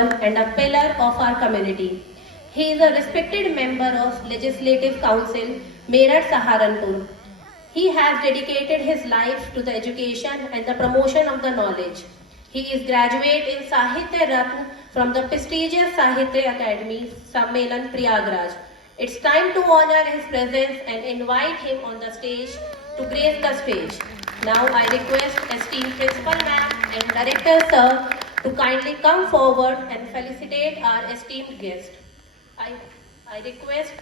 and a pillar of our community. He is a respected member of Legislative Council, Meerut, Saharanpur. He has dedicated his life to the education and the promotion of the knowledge. He is graduate in Sahitya Ratna from the prestigious Sahitya Academy, Sammelan, Prayagraj. It's time to honor his presence and invite him on the stage to grace the stage. Now I request esteemed Principal Ma'am and Director Sir to kindly come forward and felicitate our esteemed guest. I request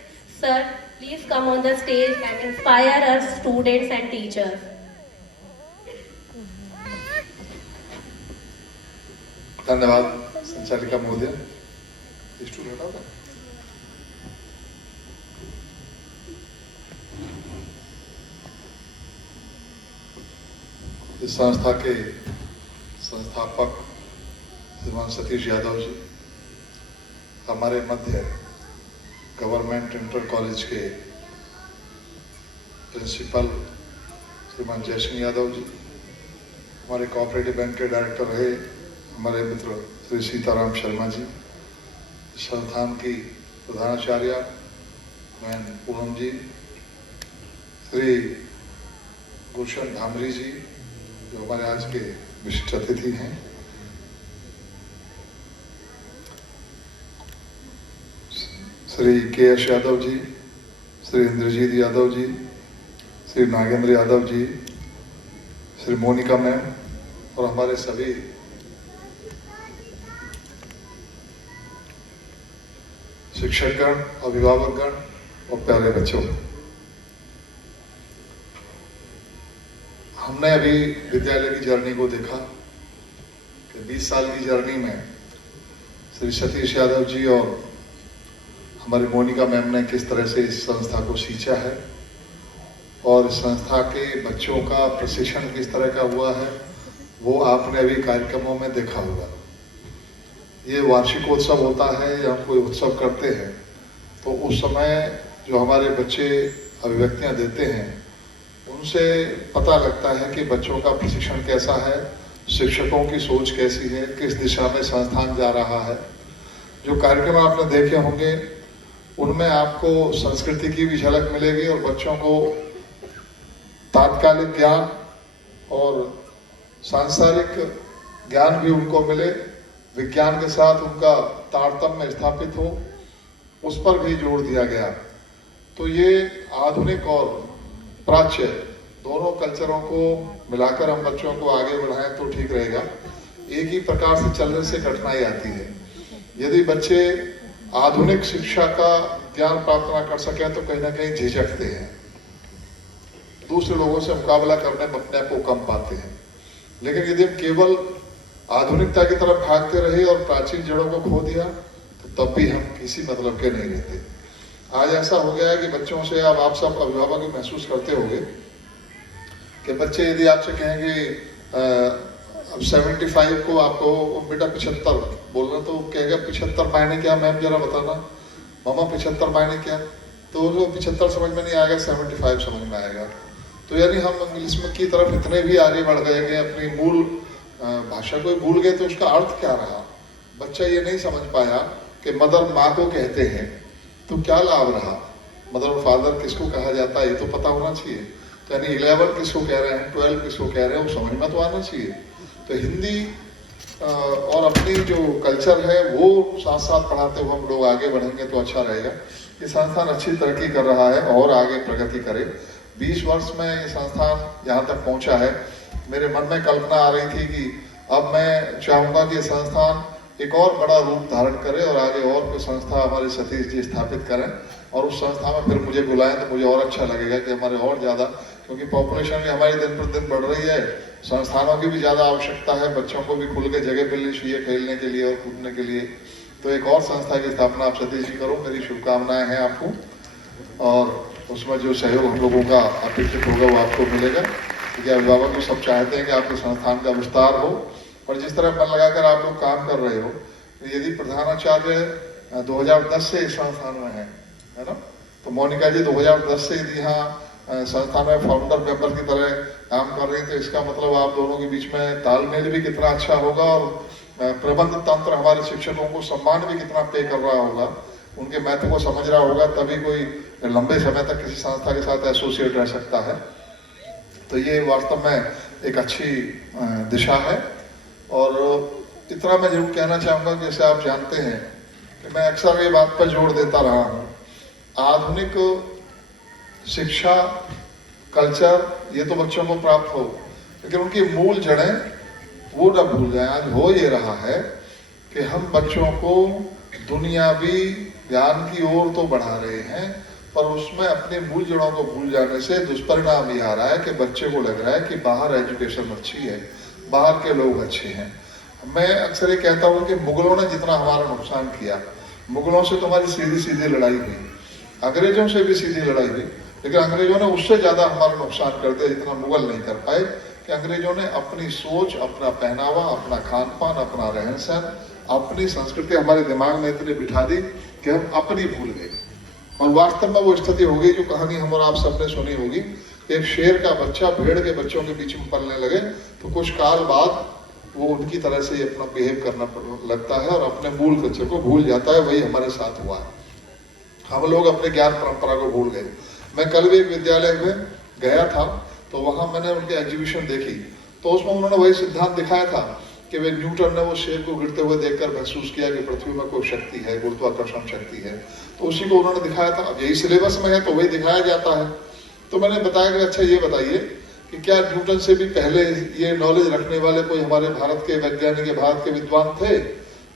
Sir, please come on the stage and inspire our students and teachers. धन्यवाद संचालिका महोदय। Student होगा इस संस्था के संस्थापक श्रीमान सतीश यादव जी, हमारे मध्य गवर्नमेंट इंटर कॉलेज के प्रिंसिपल श्रीमान जय सिंह यादव जी, हमारे कोऑपरेटिव बैंक के डायरेक्टर रहे हमारे मित्र श्री सीताराम शर्मा जी, संस्थान की प्रधानाचार्य बहन पूनम जी, श्री गुलशन धामरी जी जो हमारे आज के विशिष्ट अतिथि हैं, श्री के एस यादव जी, श्री इंद्रजीत यादव जी, श्री नागेंद्र यादव जी, श्री मोनिका मैम और हमारे सभी शिक्षकगण, अभिभावकगण और प्यारे बच्चों, हमने अभी विद्यालय की जर्नी को देखा कि 20 साल की जर्नी में श्री सतीश यादव जी और हमारी मोनिका मैम ने किस तरह से इस संस्था को सींचा है और इस संस्था के बच्चों का प्रशिक्षण किस तरह का हुआ है, वो आपने अभी कार्यक्रमों में देखा होगा। ये वार्षिकोत्सव होता है या हम कोई उत्सव करते हैं तो उस समय जो हमारे बच्चे अभिव्यक्तियां देते हैं उनसे पता लगता है कि बच्चों का प्रशिक्षण कैसा है, शिक्षकों की सोच कैसी है, किस दिशा में संस्थान जा रहा है। जो कार्यक्रम आपने देखे होंगे उनमें आपको संस्कृति की भी झलक मिलेगी और बच्चों को तात्कालिक ज्ञान और सांसारिक ज्ञान भी उनको मिले, विज्ञान के साथ उनका तारतम्य स्थापित हो, उस पर भी जोर दिया गया। तो ये आधुनिक और प्राच्य दोनों कल्चरों को मिलाकर हम बच्चों को आगे बढ़ाएं तो ठीक रहेगा। एक ही प्रकार से चलने से कठिनाई आती है। यदि बच्चे आधुनिक शिक्षा का ज्ञान प्राप्त ना कर सकें तो कहीं ना कहीं झिझकते हैं, दूसरे लोगों से मुकाबला करने में अपने आप को कम पाते हैं। लेकिन यदि हम केवल आधुनिकता की तरफ भागते रहे और प्राचीन जड़ों को खो दिया तो तब भी हम किसी मतलब के नहीं रहते। आज ऐसा हो गया है कि बच्चों से अब आप सब अभिभावक भी महसूस करते होंगे कि बच्चे यदि आपसे कहेंगे अब 75 को आपको बेटा 75 बोलना तो कहेगा 75 मायने क्या मैम जरा बताना, मामा 75 मायने क्या, तो वो 75 समझ में नहीं आएगा, 75 समझ में आएगा। तो यानी हम इंग्लिश की तरफ इतने भी आगे बढ़ गए कि अपनी मूल भाषा को भूल गए तो उसका अर्थ क्या रहा। बच्चा ये नहीं समझ पाया कि मदर माँ को कहते हैं तो क्या लाभ रहा, मदर और फादर किसको कहा जाता है ये तो पता होना चाहिए। तो यानी 11 किसको कह रहे हैं, 12 किसको कह रहे हैं, वो समझ में तो आना चाहिए। तो हिंदी और अपनी जो कल्चर है वो साथ साथ पढ़ाते हुए हम लोग आगे बढ़ेंगे तो अच्छा रहेगा। ये संस्थान अच्छी तरक्की कर रहा है और आगे प्रगति करे। 20 वर्ष में ये संस्थान यहाँ तक पहुँचा है। मेरे मन में कल्पना आ रही थी कि अब मैं चाहूँगा कि संस्थान एक और बड़ा रूप धारण करे और आगे और कोई संस्था हमारे सतीश जी स्थापित करें और उस संस्था में फिर मुझे बुलाएं तो मुझे और अच्छा लगेगा कि हमारे और ज़्यादा, क्योंकि पॉपुलेशन भी हमारी दिन प्रतिदिन बढ़ रही है, संस्थानों की भी ज़्यादा आवश्यकता है, बच्चों को भी खुल के जगह मिलनी चाहिए खेलने के लिए और कूदने के लिए। तो एक और संस्था की स्थापना आप सतीश जी करो, मेरी शुभकामनाएं हैं आपको, और उसमें जो सहयोग हम लोगों का अपेक्षित होगा वो आपको मिलेगा। क्योंकि अभिभावक भी सब चाहते हैं कि आपके संस्थान का विस्तार हो और जिस तरह मन लगाकर आप लोग काम कर रहे हो। यदि प्रधानाचार्य 2010 से इस संस्थान में है ना, तो मोनिका जी 2010 से यदि यहाँ संस्थान में फाउंडर मेंबर की तरह काम कर रहे हैं तो इसका मतलब आप दोनों के बीच में तालमेल भी कितना अच्छा होगा और प्रबंध तंत्र हमारे शिक्षकों को सम्मान भी कितना पे कर रहा होगा, उनके महत्व को समझ रहा होगा, तभी कोई लंबे समय तक किसी संस्था के साथ एसोसिएट रह सकता है। तो ये वास्तव में एक अच्छी दिशा है। और इतना मैं जरूर कहना चाहूँगा, जैसे आप जानते हैं कि मैं अक्सर ये बात पर जोर देता रहा हूँ, आधुनिक शिक्षा कल्चर ये तो बच्चों को प्राप्त हो, लेकिन उनकी मूल जड़ें वो न भूल जाए। आज हो ये रहा है कि हम बच्चों को दुनियावी ज्ञान की ओर तो बढ़ा रहे हैं, पर उसमें अपने मूल जड़ों को भूल जाने से दुष्परिणाम ये आ रहा है कि बच्चे को लग रहा है कि बाहर एजुकेशन अच्छी है, बाहर के लोग अच्छे हैं। मैं अक्सर ये कहता हूँ कि मुगलों ने जितना हमारा नुकसान किया, मुगलों से तो हमारी सीधी सीधी लड़ाई हुई, अंग्रेजों से भी सीधी लड़ाई हुई, लेकिन अंग्रेजों ने उससे ज्यादा हमारा नुकसान कर दिया जितना मुगल नहीं कर पाए। कि अंग्रेजों ने अपनी सोच, अपना पहनावा, अपना खान पान, अपना रहन सहन, अपनी संस्कृति हमारे दिमाग में इतनी बिठा दी कि हम अपनी भूल गए। और वास्तव में वो स्थिति हो गई जो कहानी हम और आप सबने सुनी होगी, एक शेर का बच्चा भेड़ के बच्चों के बीच में पलने लगे तो कुछ काल बाद वो उनकी तरह से अपना बिहेव करना लगता है और अपने मूल कल्चर को भूल जाता है। वही हमारे साथ हुआ है, हम लोग अपने ज्ञान परंपरा को भूल गए। मैं कल भी एक विद्यालय में गया था, तो वहां मैंने उनकी एग्जीबिशन देखी, तो उसमें उन्होंने वही सिद्धांत दिखाया था कि वे न्यूटन ने वो शेर को गिरते हुए देखकर महसूस किया कि पृथ्वी में कोई शक्ति है, गुरुत्वाकर्षण शक्ति है, तो उसी को उन्होंने दिखाया था। अब यही सिलेबस में है तो वही दिखाया जाता है। तो मैंने बताया कि अच्छा ये बताइए कि क्या न्यूटन से भी पहले ये नॉलेज रखने वाले कोई हमारे भारत के वैज्ञानिक या भारत के विद्वान थे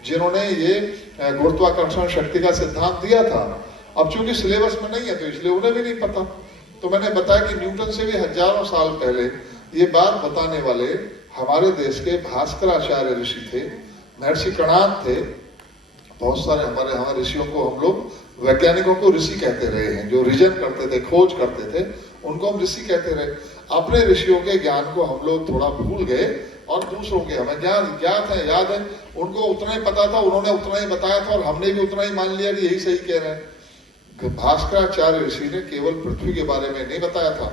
जिन्होंने ये गुरुत्वाकर्षण शक्ति का सिद्धांत दिया था? अब चूंकि सिलेबस में नहीं है तो इसलिए उन्हें भी नहीं पता। तो मैंने बताया कि न्यूटन से भी हजारों साल पहले ये बात बताने वाले हमारे देश के भास्कराचार्य ऋषि थे, महर्षि कणाद थे। बहुत सारे हमारे ऋषियों को हम लोग वैज्ञानिकों को ऋषि कहते रहे हैं, जो रिजन करते थे, खोज करते थे, उनको हम ऋषि कहते रहे। अपने ऋषियों के ज्ञान को हम लोग थोड़ा भूल गए और दूसरों के हमें ज्ञान ज्ञात है, याद है, उनको उतना ही पता था, उन्होंने उतना ही बताया था और हमने भी उतना ही मान लिया कि यही सही कह रहे हैं। भास्कराचार्य ऋषि ने केवल पृथ्वी के बारे में नहीं बताया था,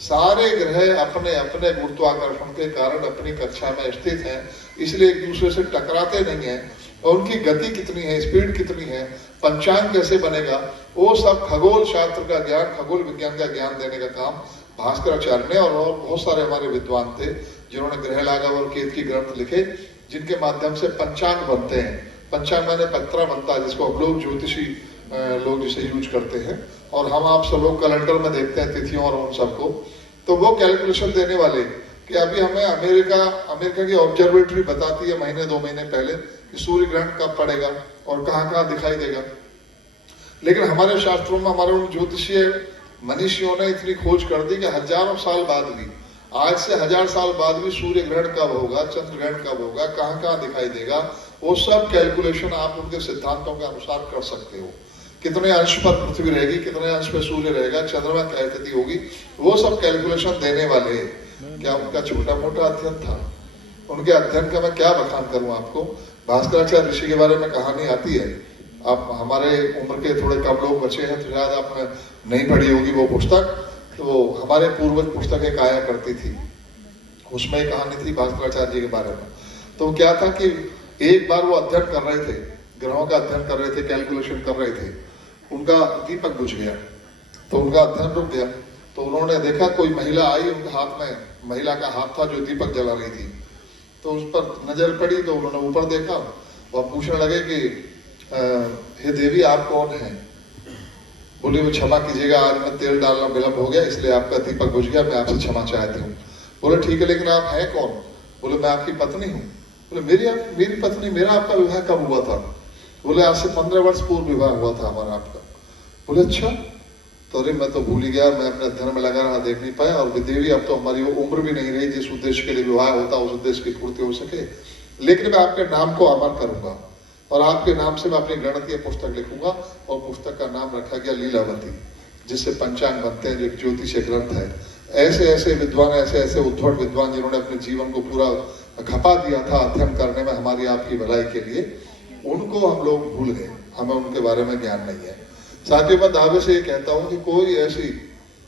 सारे ग्रह अपने अपने गुरुत्वाकर्षण के कारण अपनी कक्षा में स्थित हैं, इसलिए एक दूसरे से टकराते नहीं हैं, और उनकी गति कितनी है, स्पीड कितनी है, पंचांग कैसे बनेगा, वो सब खगोल शास्त्र का ज्ञान, खगोल विज्ञान का ज्ञान देने का काम भास्कराचार्य ने और बहुत सारे हमारे विद्वान थे जिन्होंने ग्रह लाघव और केतकी ग्रंथ लिखे, जिनके माध्यम से पंचांग बनते हैं। पंचांग माने पत्रा बनता है, जिसको हम लोग ज्योतिषी लोग जिसे यूज करते हैं, और हम आप सब लोग कैलेंडर में देखते हैं तिथियों और उन सबको। तो वो कैलकुलेशन देने वाले कि अभी हमें अमेरिका की ऑब्जर्वेटरी बताती है महीने 2 महीने पहले कि सूर्य ग्रहण कब पड़ेगा और कहाँ दिखाई देगा। लेकिन हमारे शास्त्रों में हमारे उन ज्योतिषीय मनीषियों ने इतनी खोज कर दी कि हजारों साल बाद भी, आज से 1000 साल बाद भी सूर्य ग्रहण कब होगा, चंद्र ग्रहण कब होगा, कहाँ दिखाई देगा, वो सब कैलकुलेशन आप उनके सिद्धांतों के अनुसार कर सकते हो। कितने अंश पर पृथ्वी रहेगी, कितने अंश पर सूर्य रहेगा, चंद्रमा क्या स्थिति होगी, वो सब कैलकुलेशन देने वाले। क्या उनका छोटा मोटा अध्ययन था? उनके अध्ययन का मैं क्या बखान करूं आपको। भास्कराचार्य ऋषि के बारे में कहानी आती है, आप हमारे उम्र के थोड़े कम लोग बचे हैं तो शायद आपने नहीं पढ़ी होगी वो पुस्तक। तो हमारे पूर्वज पुस्तक एक आया करती थी, उसमें एक कहानी थी भास्कराचार्य जी के बारे में। तो क्या था कि एक बार वो अध्ययन कर रहे थे, ग्रहों का अध्ययन कर रहे थे, कैलकुलेशन कर रहे थे, उनका दीपक बुझ गया, तो उनका अध्ययन रुक गया। तो उन्होंने देखा कोई महिला आई, उनके हाथ में, महिला का हाथ था जो दीपक जला रही थी, तो उस पर नजर पड़ी, तो उन्होंने ऊपर देखा, वह पूछने लगे कि हे देवी आप कौन हैं? बोले वो क्षमा कीजिएगा, आज मैं तेल डालना विलंब हो गया इसलिए आपका दीपक बुझ गया, मैं आपसे क्षमा चाहती हूँ। बोले ठीक है, लेकिन आप हैं कौन? बोले मैं आपकी पत्नी हूँ। बोले मेरी पत्नी, मेरा आपका विवाह कब हुआ था? बोले आज से 15 वर्ष पूर्व विवाह हुआ था हमारा आपका। बोले अच्छा, तो अरे मैं तो भूल ही गया, मैं अपने अध्ययन में लगा रहा, देख नहीं पाया, और देवी अब तो हमारी वो उम्र भी नहीं रही जिस उद्देश्य के लिए विवाह होता उस उद्देश्य की पूर्ति हो सके। लेकिन मैं आपके नाम को अमर करूंगा और आपके नाम से मैं अपनी गणितीय पुस्तक लिखूंगा, और पुस्तक का नाम रखा गया लीलावती, जिससे पंचांग बनते हैं, जो एक ज्योतिषीय ग्रंथ है। ऐसे ऐसे विद्वान, ऐसे ऐसे उद्धट विद्वान जिन्होंने अपने जीवन को पूरा खपा दिया था अध्ययन करने में हमारी आपकी भलाई के लिए, उनको हम लोग भूल गए, हमें उनके बारे में ज्ञान नहीं है। साथियों, मैं दावे से ये कहता हूँ कि कोई ऐसी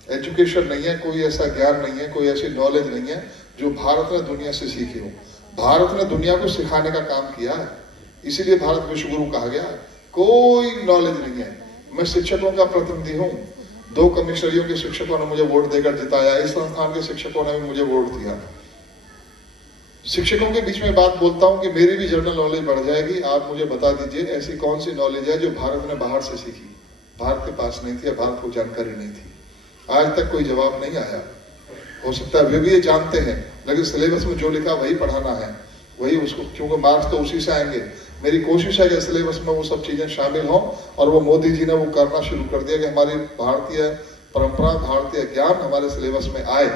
एजुकेशन नहीं है, कोई ऐसा ज्ञान नहीं है, कोई ऐसी नॉलेज नहीं है जो भारत ने दुनिया से सीखी हो। भारत ने दुनिया को सिखाने का काम किया है, इसीलिए भारत विश्व गुरु कहा गया। कोई नॉलेज नहीं है। मैं शिक्षकों का प्रतिनिधि हूँ। 2 कमिश्नरियों के शिक्षकों ने मुझे वोट देकर जिताया, इस संस्थान के शिक्षकों ने भी मुझे वोट दिया। शिक्षकों के बीच में बात बोलता हूँ कि मेरी भी जनरल नॉलेज बढ़ जाएगी। आप मुझे बता दीजिए ऐसी कौन सी नॉलेज है जो भारत ने बाहर से सीखी, भारत के पास नहीं थी, भारत को जानकारी नहीं थी। आज तक कोई जवाब नहीं आया। हो सकता है वे भी ये जानते हैं, लेकिन सिलेबस में जो लिखा वही पढ़ाना है, वही उसको, क्योंकि मार्क्स तो उसी से आएंगे। मेरी कोशिश है कि सिलेबस में वो सब चीजें शामिल हों, और वो मोदी जी ने वो करना शुरू कर दिया कि हमारी भारतीय परंपरा, भारतीय ज्ञान हमारे सिलेबस में आए।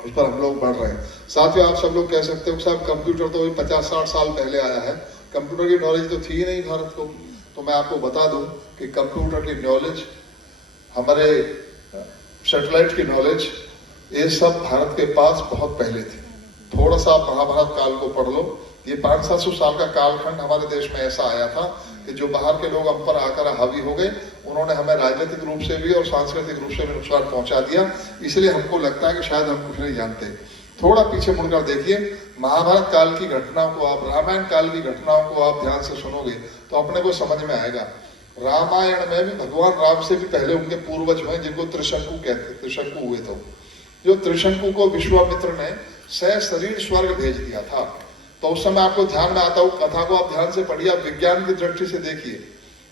उस पर हम लोग बढ़ रहे हैं। साथियों, आप सब लोग कह सकते हो साहब कंप्यूटर तो 50-60 साल पहले आया है, कंप्यूटर की नॉलेज तो थी ही नहीं भारत को। तो मैं आपको बता दूं कि कंप्यूटर की नॉलेज, हमारे सैटेलाइट की नॉलेज, ये सब भारत के पास बहुत पहले थी। थोड़ा सा आप महाभारत काल को पढ़ लो। ये 500-700 साल का कालखंड हमारे देश में ऐसा आया था कि जो बाहर के लोग हम पर आकर हावी हो गए, उन्होंने हमें राजनीतिक रूप से भी और सांस्कृतिक रूप से भी नुकसान पहुंचा दिया। इसलिए हमको लगता है कि शायद हम कुछ नहीं जानते। थोड़ा पीछे मुड़कर देखिए, महाभारत काल की घटनाओं को आप, रामायण काल की घटनाओं को आप ध्यान से सुनोगे तो अपने को समझ में आएगा। रामायण में भी भगवान राम से भी पहले उनके पूर्वज हुए जिनको त्रिशंकु कहते, त्रिशंकु हुए थे। जो त्रिशंकु को विश्वामित्र ने सशरीर स्वर्ग भेज दिया था। तो उस समय आपको ध्यान में आता हो, कथा को आप ध्यान से पढ़िए, आप विज्ञान की दृष्टि से देखिए।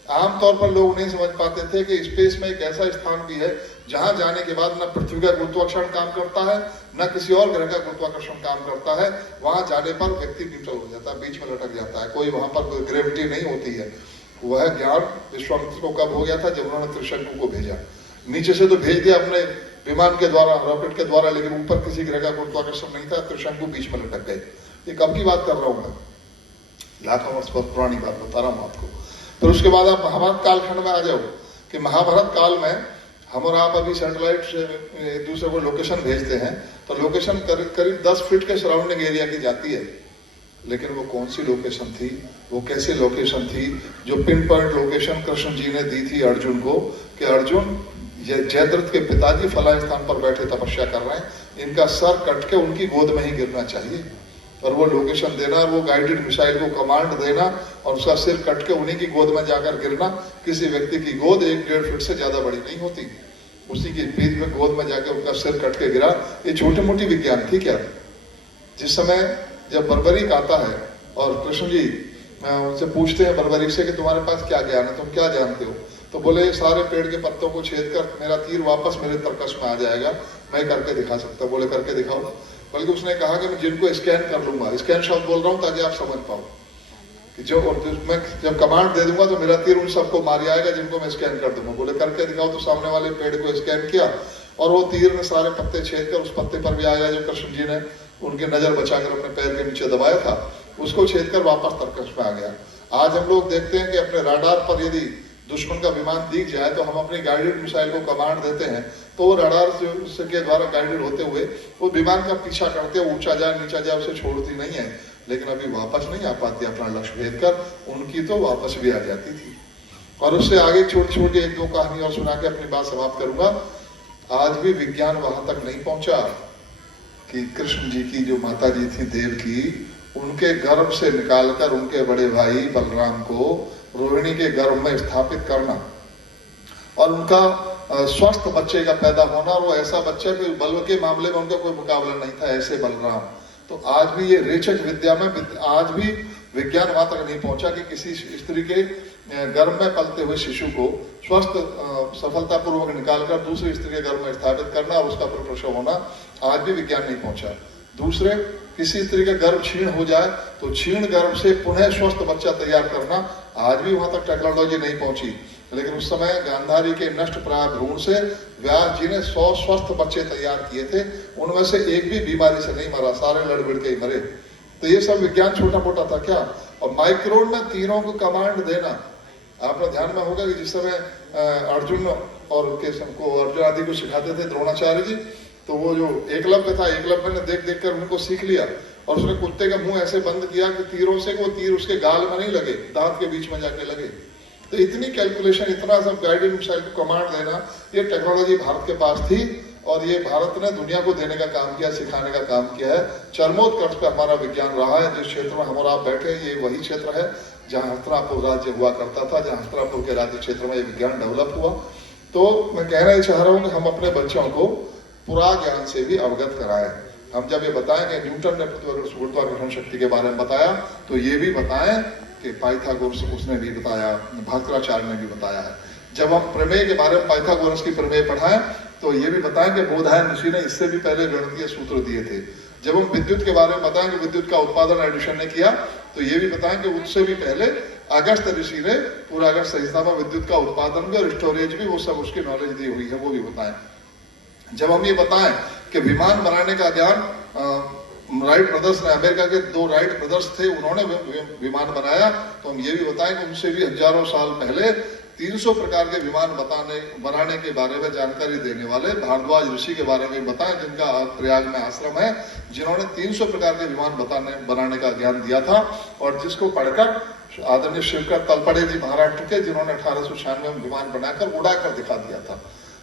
आमतौर पर लोग नहीं समझ पाते थे कि स्पेस में एक ऐसा स्थान भी है जहां जाने के बाद न पृथ्वी का गुरुत्वाकर्षण काम करता है, न किसी और ग्रह का गुरुत्वाकर्षण काम करता है। वहां जाने पर व्यक्ति न्यूट्रल हो जाता है, बीच में लटक जाता है, कोई वहां पर ग्रेविटी नहीं होती है। वह ज्ञान विश्वामित्र को कब हो गया था? जब उन्होंने त्रिशंकु को भेजा। नीचे से तो भेज दिया अपने विमान के द्वारा, रॉकेट के द्वारा, लेकिन ऊपर किसी ग्रह का गुरुत्वाकर्षण नहीं था, त्रिशंकु बीच में लटक गए। ये कब की बात कर रहा हूं मैं? लाखों वर्ष पुरानी बात बता रहा हूं आपको। फिर उसके बाद आप महाभारत कालखंड में आ जाओ कि महाभारत काल में हम और आप अभी सैटेलाइट से एक दूसरे को लोकेशन भेजते हैं, तो लोकेशन करीब 10 फीट के सराउंडिंग एरिया की जाती है। लेकिन वो कौन सी लोकेशन थी, वो कैसी लोकेशन थी? जो pin point location Krishna ji ने दी थी अर्जुन को, कि अर्जुन जयद्रथ के पिताजी फलां स्थान पर बैठे तपस्या कर रहे हैं, इनका सर कट के उनकी गोद में ही गिरना चाहिए। और वो लोकेशन देना, और वो गाइडेड मिसाइल को कमांड देना, और उसका सिर कट के उन्हीं की गोद में जाकर गिरना। किसी व्यक्ति की गोद 1-1.5 फीट से ज्यादा बड़ी नहीं होती, उसी की पीठ में गोद में जाके उनका सिर कट के गिरा। ये छोटी मोटी विज्ञान थी क्या? जिस समय जब बर्बरीक आता है और कृष्ण जी उनसे पूछते हैं बर्बरीक से कि तुम्हारे पास क्या ज्ञान है, तुम क्या जानते हो? तो बोले सारे पेड़ के पत्तों को छेद कर मेरा तीर वापस मेरे तरकश में आ जाएगा, मैं करके दिखा सकता। बोले करके दिखाओ। बल्कि उसने कहा कि मैं जिनको स्कैन कर लूंगा, स्कैन शब्द बोल रहा हूं ताकि आप समझ पाओ कि जो मैं जब कमांड दे दूंगा तो मेरा तीर उन सबको मार आएगा जिनको मैं स्कैन कर दूंगा। बोले करके दिखाओ। तो सामने वाले पेड़ को स्कैन किया और वो तीर ने सारे पत्ते छेद कर उस पत्ते पर भी आया जो कृष्ण जी ने उनकी नजर बचाकर अपने पैर के नीचे दबाया था, उसको छेद कर वापस तरकश में आ गया। आज हम लोग देखते हैं कि अपने राडार पर यदि दुश्मन का विमान दिख जाए तो हम अपनी गाइडेड मिसाइल को कमांड देते हैं, तो वो रडार के द्वारा गाइडेड होते हुए वो विमान का पीछा करते, ऊंचा जाए नीचा जाए उसे छोड़ती नहीं है। लेकिन अभी वापस नहीं आ पाती अपना लक्ष्य भेद कर, उनकी तो वापस भी आ जाती थी। और उससे आगे छोटी छोटी 1-2 कहानी और सुना के अपनी बात समाप्त करूंगा। आज भी विज्ञान वहां तक नहीं पहुंचा कि कृष्ण जी की जो माता जी थी देवकी, उनके गर्भ से निकालकर उनके बड़े भाई बलराम को रोहिणी के गर्भ में स्थापित करना और उनका स्वस्थ बच्चे का पैदा होना, और वो ऐसा बच्चा कि बल के मामले में उनका कोई मुकाबला नहीं था, ऐसे बलराम। तो आज भी ये रेचक विद्या में आज भी विज्ञान वहां तक नहीं पहुंचा कि किसी स्त्री के गर्भ में पलते हुए शिशु को स्वस्थ सफलतापूर्वक निकालकर दूसरी स्त्री के गर्भ में स्थापित करना और उसका प्रसव होना, आज भी विज्ञान नहीं पहुंचा। दूसरे, किसी स्त्री का गर्भ क्षीण हो जाए तो क्षीण गर्भ से पुनः स्वस्थ बच्चा तैयार करना, आज भी वहां तक टेक्नोलॉजी नहीं पहुंची। लेकिन उस समय गांधारी के नष्ट प्राय भ्रूण से व्यास जी ने 100 स्वस्थ बच्चे तैयार किए थे, उनमें से एक भी बीमारी से नहीं मरा, सारे लड़बिड़ के ही मरे। तो ये सब विज्ञान छोटा मोटा था क्या? और माइक्रोन में तीनों को कमांड देना, आपने ध्यान में होगा कि जिस समय अर्जुन और अर्जुन आदि को सिखाते थे द्रोणाचार्य जी, तो वो जो एकलव्य था, एकलव्य ने देख देख कर उनको सीख लिया और उसने कुत्ते का मुंह ऐसे बंद किया कि तीरों से वो तीर उसके गाल में नहीं लगे, दांत के बीच में जाके लगे। तो इतनी कैलकुलेशन, इतना सब गाइडेड मिसाइल को कमांड देना, ये टेक्नोलॉजी भारत के पास थी और ये भारत ने दुनिया को देने का काम किया, सिखाने का काम किया है। चरमोत्कर्ष पे हमारा विज्ञान रहा है। जिस क्षेत्र में हम और आप बैठे हैं, ये वही क्षेत्र है जहाँ हस्तिनापुर राज्य हुआ करता था, जहाँ हस्तिनापुर के राज्य क्षेत्र में ये विज्ञान डेवलप हुआ। तो मैं कहना ही चाह रहा हूँ कि हम अपने बच्चों को पुरा ज्ञान से भी अवगत कराएं। हम जब ये बताएं कि न्यूटन ने गुरुत्वाकर्षण शक्ति के बारे में बताया, तो ये भी बताएं कि पाइथागोरस उसने भी बताया, भास्कराचार्य ने भी बताया है। जब हम प्रमेय के बारे में पाइथागोरस की प्रमेय पढ़ाएं, तो ये भी बताएं कि बोधायन ऋषि ने इससे भी पहले गणितीय सूत्र दिए थे। जब हम विद्युत के बारे में बताएं कि विद्युत का उत्पादन एडिशन ने किया, तो ये भी बताएं कि उससे भी पहले अगस्त ऋषि ने पूरा अगस्त संहिता में विद्युत का उत्पादन भी और स्टोरेज भी, वो सब उसकी नॉलेज दी हुई है, वो भी बताएं। जब हम ये बताएं कि विमान बनाने का ज्ञान राइट ब्रदर्स ने, अमेरिका के 2 राइट ब्रदर्स थे, उन्होंने विमान बनाया, तो हम ये भी बताएं कि उनसे भी हजारों साल पहले 300 प्रकार के विमान बनाने के बारे में जानकारी देने वाले भारद्वाज ऋषि के बारे में बताएं, जिनका प्रयाग में आश्रम है, जिन्होंने 300 प्रकार के विमान बनाने का ज्ञान दिया था, और जिसको पढ़कर आदरणीय शिवकर तलपड़े जी महाराष्ट्र के, जिन्होंने 1896 में विमान बनाकर उड़ाकर दिखा दिया था,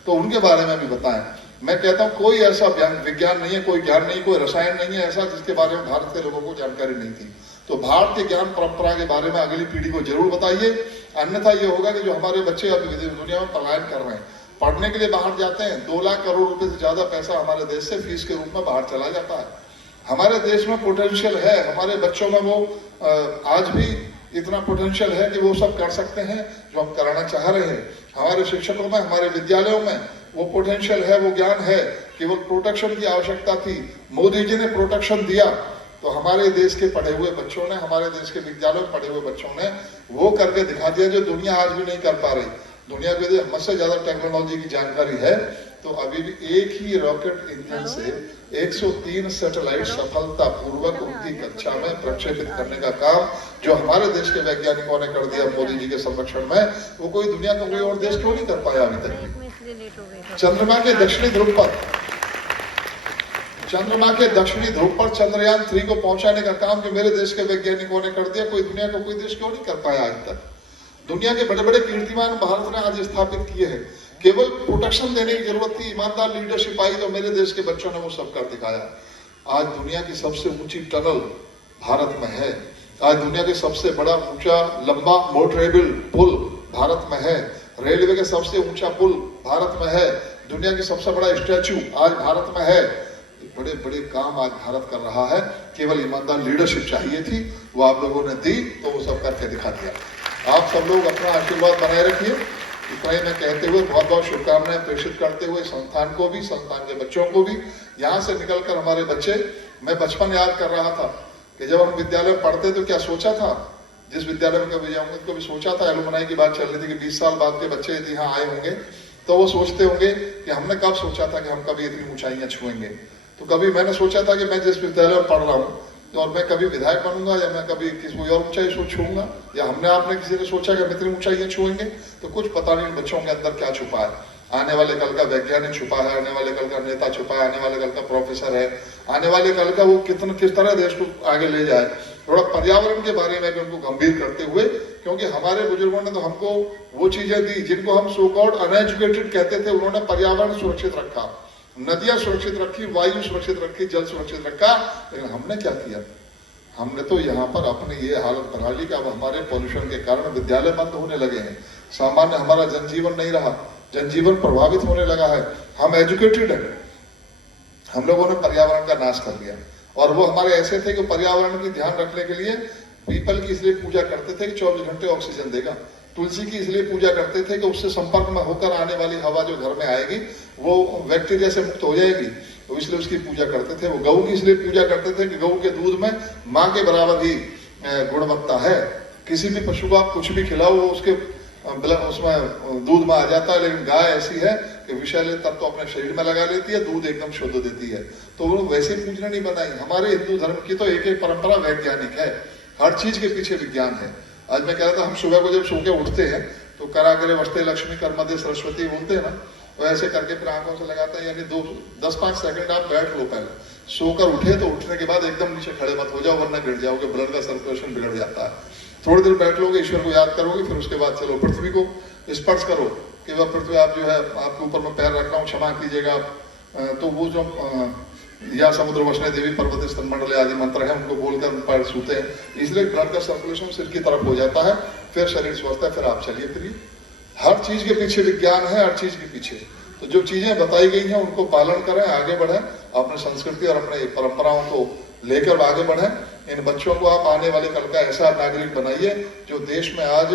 तो उनके बारे में भी बताएं। मैं कहता हूं कोई ऐसा विज्ञान नहीं है, कोई ज्ञान नहीं, कोई रसायन नहीं है ऐसा जिसके बारे में भारत के लोगों को जानकारी नहीं थी। तो भारतीय ज्ञान परंपरा के बारे में अगली पीढ़ी को जरूर बताइए, अन्यथा ये होगा कि जो हमारे बच्चे अभी दुनिया में पलायन कर रहे हैं, पढ़ने के लिए बाहर जाते हैं, 2 लाख करोड़ रुपए से ज्यादा पैसा हमारे देश से फीस के रूप में बाहर चला जाता है। हमारे देश में पोटेंशियल है, हमारे बच्चों में वो आज भी इतना पोटेंशियल है कि वो सब कर सकते हैं जो हम कराना चाह रहे हैं। हमारे शिक्षकों में, हमारे विद्यालयों में वो पोटेंशियल है, वो ज्ञान है। केवल प्रोटेक्शन की आवश्यकता थी, मोदी जी ने प्रोटेक्शन दिया, तो हमारे देश के पढ़े हुए बच्चों ने, हमारे देश के विद्यालयों में पढ़े हुए बच्चों ने वो करके दिखा दिया जो दुनिया आज भी नहीं कर पा रही। दुनिया को यदि हमसे ज्यादा टेक्नोलॉजी की जानकारी है, तो अभी भी एक ही रॉकेट इंजन से 103 सैटेलाइट सफलतापूर्वक उनकी कक्षा में प्रक्षेपित करने का काम जो हमारे देश के वैज्ञानिकों ने कर दिया मोदी जी के संरक्षण में, वो कोई दुनिया का कोई और देश क्यों नहीं कर पाया अभी तक। चंद्रमा के दक्षिणी ध्रुव पर चंद्रयान 3 को पहुंचाने का काम जो मेरे देश के वैज्ञानिकों ने कर दिया, कोई दुनिया का कोई देश क्यों नहीं कर पाया आज तक। दुनिया के बड़े बड़े कीर्तिमान भारत ने आज स्थापित किए हैं। केवल प्रोटेक्शन देने की जरूरत थी, ईमानदार लीडरशिप आई तो मेरे देश के बच्चों ने वो सब कर दिखाया। आज दुनिया की सबसे ऊंची टनल भारत में है, आज दुनिया के सबसे बड़ा ऊंचा लंबा मोटरेबल पुल भारत में है, रेलवे का सबसे ऊंचा पुल भारत में है, दुनिया की सबसे बड़ा स्टैचू आज भारत में है। बड़े बड़े काम आज भारत कर रहा है, केवल ईमानदार लीडरशिप चाहिए थी, वो आप लोगों ने दी तो वो सब करके दिखा दिया। आप सब लोग अपना आशीर्वाद बनाए रखिए। इतना ही मैं कहते हुए बहुत बहुत शुभकामनाएं प्रेषित करते हुए संस्थान को भी, संस्थान के बच्चों को भी, यहाँ से निकलकर हमारे बच्चे, मैं बचपन याद कर रहा था कि जब हम विद्यालय में पढ़ते तो क्या सोचा था, जिस विद्यालय में कभी जाऊंगे तो भी सोचा था, एलुमनाई की बात चल रही थी कि 20 साल बाद के बच्चे यदि यहाँ आए होंगे तो वो सोचते होंगे कि हमने कब सोचा था कि हम कभी इतनी ऊंचाइयां छुएंगे। तो कभी मैंने सोचा था कि मैं जिस विद्यालय में पढ़ रहा हूँ और मैं कभी विधायक बनूंगा, या मैं कभी किसी कोई और ऊंचाई छूंगा, या हमने आपने किसी ने सोचा कि हम इतनी ऊंचाइयां छुएंगे। तो कुछ पता नहीं बच्चों के अंदर क्या छुपा है। आने वाले कल का वैज्ञानिक छुपा है, आने वाले कल का नेता छुपा है, आने वाले कल का प्रोफेसर है, आने वाले कल का वो किस तरह देश को आगे ले जाए। थोड़ा पर्यावरण के बारे में भी उनको गंभीर करते हुए, क्योंकि हमारे बुजुर्गों ने तो हमको वो चीजें दी जिनको हम सो कॉल्ड अनएजुकेटेड कहते थे। उन्होंने पर्यावरण सुरक्षित रखा, नदियां सुरक्षित रखी, वायु सुरक्षित रखी, जल सुरक्षित रखा। लेकिन हमने क्या किया, हमने तो यहाँ पर अपनी ये हालत बना ली कि अब हमारे पॉल्यूशन के कारण विद्यालय बंद होने लगे हैं, सामान्य हमारा जनजीवन नहीं रहा, जनजीवन प्रभावित होने लगा है। हम एजुकेटेड हैं, हम लोगों ने पर्यावरण का नाश कर लिया। और वो हमारे ऐसे थे कि पर्यावरण की ध्यान रखने के लिए पीपल की इसलिए पूजा करते थे कि 24 घंटे ऑक्सीजन देगा, तुलसी की इसलिए पूजा करते थे कि उससे संपर्क में होकर आने वाली हवा जो घर में आएगी वो बैक्टीरिया से मुक्त हो जाएगी, तो इसलिए उसकी पूजा करते थे। वो गऊ की इसलिए पूजा करते थे कि गऊ के दूध में माँ के बराबर ही गुणवत्ता है। किसी भी पशु को आप कुछ भी खिलाओ वो उसके उसमें दूध में आ जाता है, लेकिन गाय ऐसी है कि विषैले तत्व अपने शरीर में लगा लेती है, दूध एकदम शुद्ध देती है। तो वो वैसे पूजना नहीं बनाई। हमारे हिंदू धर्म की तो एक एक परंपरा वैज्ञानिक है, हर चीज के पीछे विज्ञान है। आज मैं कह रहा था, हम सुबह को जब सो के उठते हैं तो कराग्रे वस्ते लक्ष्मी कर मध्य सरस्वती बोलते हैं ना, तो ऐसे करके फिर आंखों से लगाते हैं, यानी 10-5 सेकंड आप बैठ लो। पहले सोकर उठे तो उठने के बाद एकदम नीचे खड़े मत हो जाओ, वरना गिर जाओगे, ब्लड का सर्कुलेशन बिगड़ जाता है। थोड़ी देर बैठ लोगे, ईश्वर को याद करोगे, फिर उसके बाद चलो पृथ्वी को स्पर्श करो कि वह पृथ्वी आप जो है आपके ऊपर में पैर रख रहा हूँ, क्षमा कीजिएगा, तो वो जो या समुद्र वसने देवी पर्वत स्तन मंडल आदि मंत्र है उनको बोलकर पैर छूते हैं, इसलिए ब्लड का सर्कुलेशन सिर की तरफ हो जाता है, फिर शरीर स्वस्थ है, फिर आप चलिए फिरिए। हर चीज के पीछे विज्ञान है, हर चीज के पीछे। तो जो चीजें बताई गई हैं उनको पालन करें, आगे बढ़ें, अपने संस्कृति और अपने परंपराओं को लेकर आगे बढ़ें। इन बच्चों को आप आने वाले कल का ऐसा नागरिक बनाइए जो देश में आज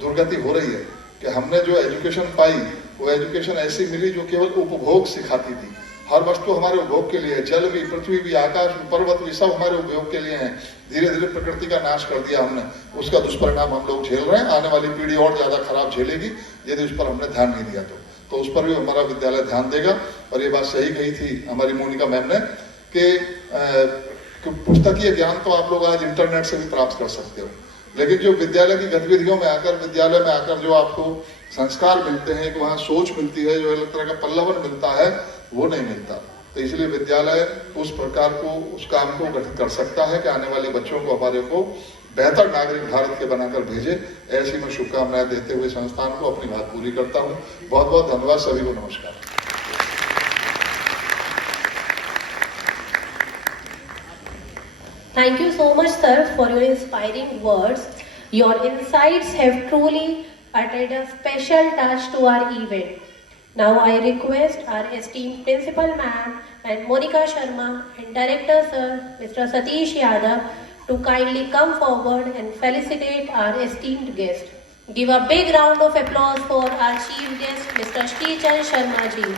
दुर्गति हो रही है कि हमने जो एजुकेशन पाई वो एजुकेशन ऐसी मिली जो केवल उपभोग सिखाती थी। हर वस्तु हमारे उपभोग के लिए है, जल भी, पृथ्वी भी, आकाश भी, पर्वत भी, सब हमारे उपयोग के लिए हैं। धीरे धीरे प्रकृति का नाश कर दिया हमने, उसका दुष्परिणाम हम लोग झेल रहे हैं। आने वाली पीढ़ी और ज्यादा खराब झेलेगी यदि उस पर हमने ध्यान नहीं दिया तो उस पर भी हमारा विद्यालय ध्यान देगा। और ये बात सही कही थी हमारी मोनिका मैम ने कि पुस्तकीय ज्ञान तो आप लोग आज इंटरनेट से भी प्राप्त कर सकते हो, लेकिन जो विद्यालय की गतिविधियों में आकर, विद्यालय में आकर जो आपको संस्कार मिलते हैं, वहाँ सोच मिलती है, जो एक तरह का पल्लवन मिलता है, वो नहीं मिलता। तो इसलिए विद्यालय उस प्रकार को, उस काम को गठित कर सकता है कि आने वाले बच्चों को, हमारे को बेहतर नागरिक भारत के बनाकर भेजे। ऐसी मैं शुभकामनाएं देते हुए संस्थान को अपनी बात पूरी करता हूँ। बहुत बहुत धन्यवाद, सभी को नमस्कार। Thank you so much, sir, for your inspiring words. Your insights have truly added a special touch to our event. Now I request our esteemed principal ma'am and Monica Sharma and director sir, Mr. Satish Yadav, to kindly come forward and felicitate our esteemed guest. Give a big round of applause for our chief guest, Mr. Sri Chand Sharma ji.